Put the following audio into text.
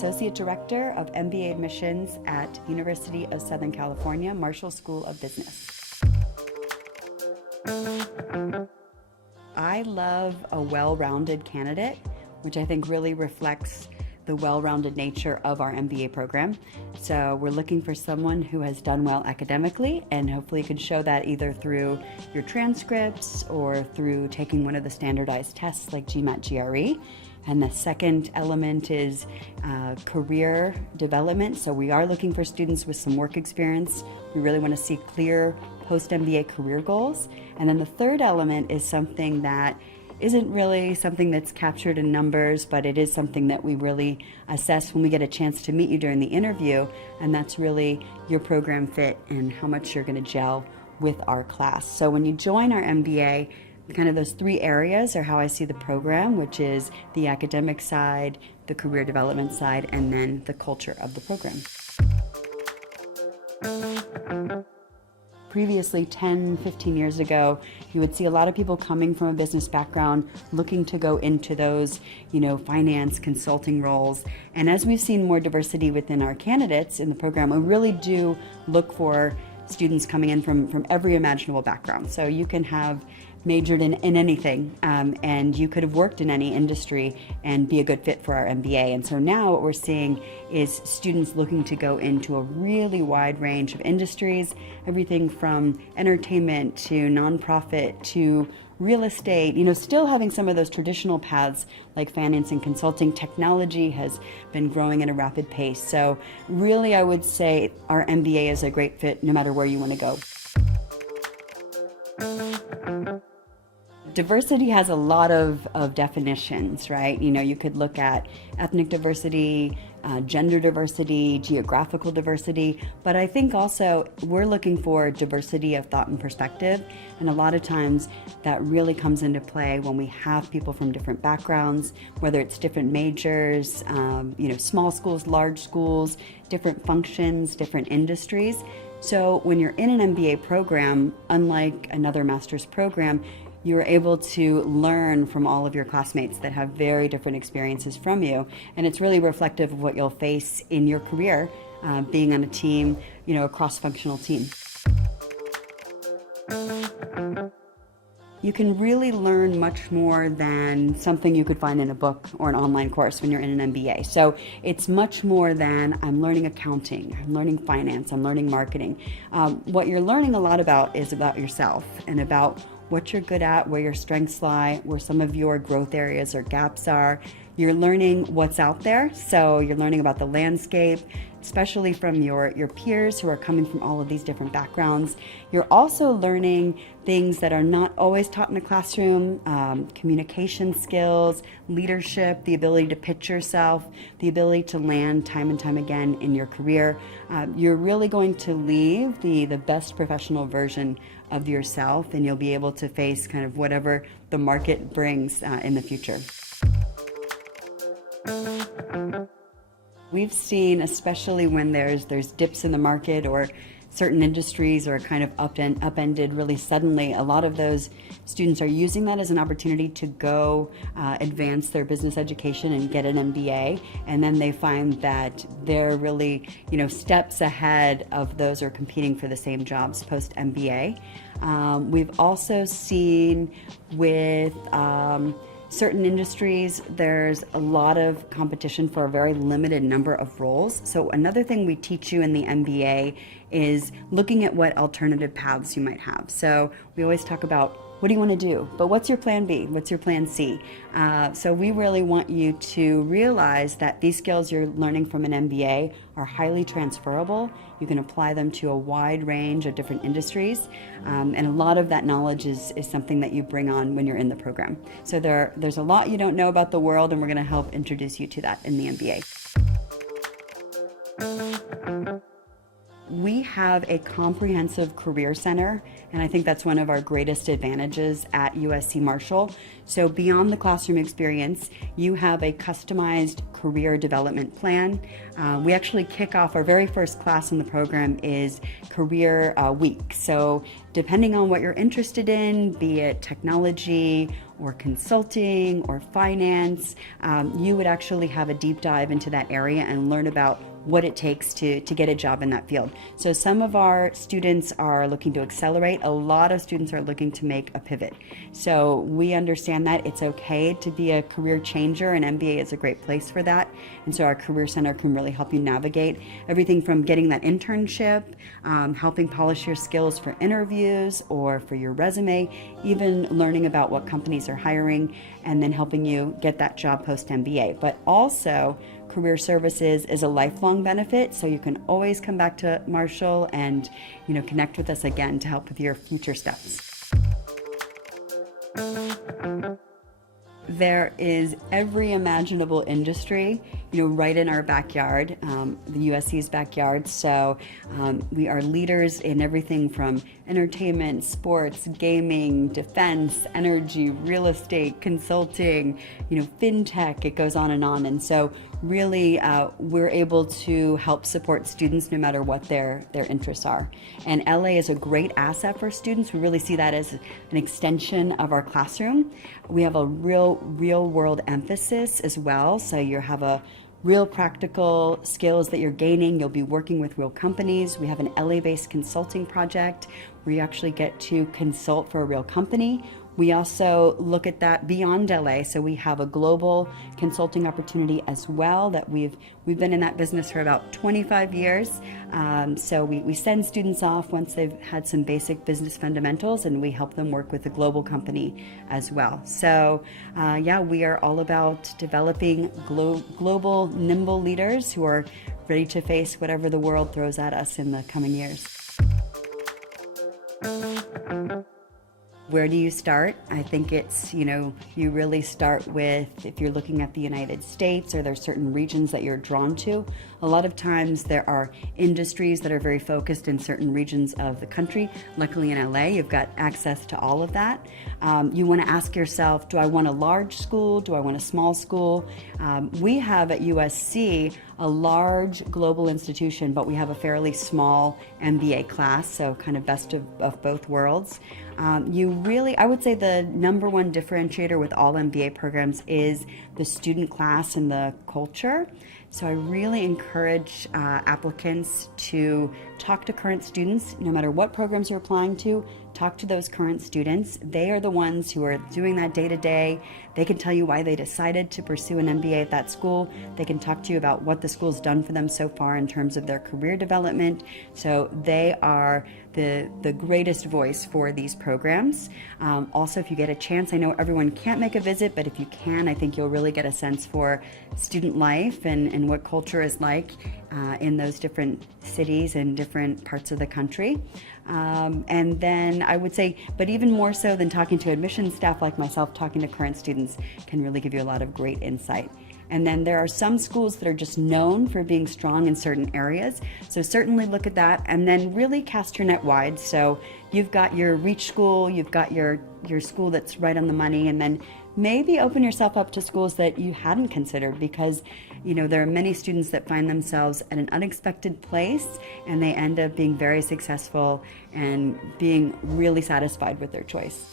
Associate Director of MBA Admissions at University of Southern California, Marshall School of Business. I love a well-rounded candidate, which I think really reflects the well-rounded nature of our MBA program. So we're looking for someone who has done well academically, and hopefully you can show that either through your transcripts or through taking one of the standardized tests like GMAT GRE. And the second element is career development. So we are looking for students with some work experience. We really want to see clear post-MBA career goals. And then the third element is something that isn't really something that's captured in numbers, but it is something that we really assess when we get a chance to meet you during the interview, and that's really your program fit and how much you're going to gel with our class. So when you join our MBA, kind of those three areas are how I see the program, which is the academic side, the career development side, and then the culture of the program. Previously, 10, 15 years ago, you would see a lot of people coming from a business background looking to go into those, finance, consulting roles. And as we've seen more diversity within our candidates in the program, we really do look for students coming in from every imaginable background. So you can have majored in anything, and you could have worked in any industry and be a good fit for our MBA. And so now what we're seeing is students looking to go into a really wide range of industries, everything from entertainment to nonprofit to real estate, still having some of those traditional paths like finance and consulting. Technology has been growing at a rapid pace. So really, I would say our MBA is a great fit no matter where you want to go. Diversity has a lot of definitions, right? You could look at ethnic diversity, gender diversity, geographical diversity, but I think also we're looking for diversity of thought and perspective, and a lot of times that really comes into play when we have people from different backgrounds, whether it's different majors, small schools, large schools, different functions, different industries. So when you're in an MBA program, unlike another master's program, you're able to learn from all of your classmates that have very different experiences from you. And it's really reflective of what you'll face in your career, being on a team, a cross-functional team. You can really learn much more than something you could find in a book or an online course when you're in an MBA. So it's much more than I'm learning accounting, I'm learning finance, I'm learning marketing. What you're learning a lot about is about yourself and about what you're good at, where your strengths lie, where some of your growth areas or gaps are. You're learning what's out there, so you're learning about the landscape, especially from your peers who are coming from all of these different backgrounds. You're also learning things that are not always taught in a classroom, communication skills, leadership, the ability to pitch yourself, the ability to land time and time again in your career. You're really going to leave the best professional version of yourself, and you'll be able to face kind of whatever the market brings in the future. We've seen, especially when there's dips in the market or certain industries are kind of upended really suddenly, a lot of those students are using that as an opportunity to go advance their business education and get an MBA, and then they find that they're really steps ahead of those who are competing for the same jobs post MBA. We've also seen with certain industries, there's a lot of competition for a very limited number of roles. So another thing we teach you in the MBA is looking at what alternative paths you might have. So we always talk about, what do you want to do? But what's your plan B? What's your plan C? So we really want you to realize that these skills you're learning from an MBA are highly transferable. You can apply them to a wide range of different industries. And a lot of that knowledge is something that you bring on when you're in the program. So there's a lot you don't know about the world, and we're going to help introduce you to that in the MBA. We have a comprehensive career center, and I think that's one of our greatest advantages at USC Marshall. So beyond the classroom experience, you have a customized career development plan. We actually kick off our very first class in the program is Career Week. So depending on what you're interested in, be it technology or consulting or finance, you would actually have a deep dive into that area and learn about what it takes to get a job in that field. So some of our students are looking to accelerate. A lot of students are looking to make a pivot. So we understand that it's okay to be a career changer, and MBA is a great place for that. And so our Career Center can really help you navigate everything from getting that internship, helping polish your skills for interviews or for your resume, even learning about what companies are hiring, and then helping you get that job post-MBA. But also, career services is a lifelong benefit, so you can always come back to Marshall and connect with us again to help with your future steps. There is every imaginable industry, right in our backyard, the USC's backyard. So we are leaders in everything from entertainment, sports, gaming, defense, energy, real estate, consulting, fintech, it goes on. And so really we're able to help support students no matter what their interests are. And LA is a great asset for students. We really see that as an extension of our classroom. We have a real world emphasis as well. So you have a real practical skills that you're gaining. You'll be working with real companies. We have an LA-based consulting project where you actually get to consult for a real company. We also look at that beyond LA, so we have a global consulting opportunity as well that we've been in that business for about 25 years. So we send students off once they've had some basic business fundamentals, and we help them work with a global company as well. So we are all about developing global, nimble leaders who are ready to face whatever the world throws at us in the coming years. Where do you start? I think it's, you really start with, if you're looking at the United States, or there's certain regions that you're drawn to. A lot of times there are industries that are very focused in certain regions of the country. Luckily in LA, you've got access to all of that. You want to ask yourself, do I want a large school? Do I want a small school? We have at USC a large global institution, but we have a fairly small MBA class, so kind of best of both worlds. I would say the number one differentiator with all MBA programs is the student class and the culture. So I really encourage applicants to talk to current students, no matter what programs you're applying to. Talk to those current students. They are the ones who are doing that day to day. They can tell you why they decided to pursue an MBA at that school. They can talk to you about what the school's done for them so far in terms of their career development. So they are the greatest voice for these programs. Also, if you get a chance, I know everyone can't make a visit, but if you can, I think you'll really get a sense for student life and what culture is like in those different cities and different parts of the country. And then I would say, but even more so than talking to admissions staff like myself, talking to current students can really give you a lot of great insight. And then there are some schools that are just known for being strong in certain areas. So certainly look at that, and then really cast your net wide. So you've got your reach school, you've got your school that's right on the money, and then maybe open yourself up to schools that you hadn't considered, because there are many students that find themselves at an unexpected place and they end up being very successful and being really satisfied with their choice.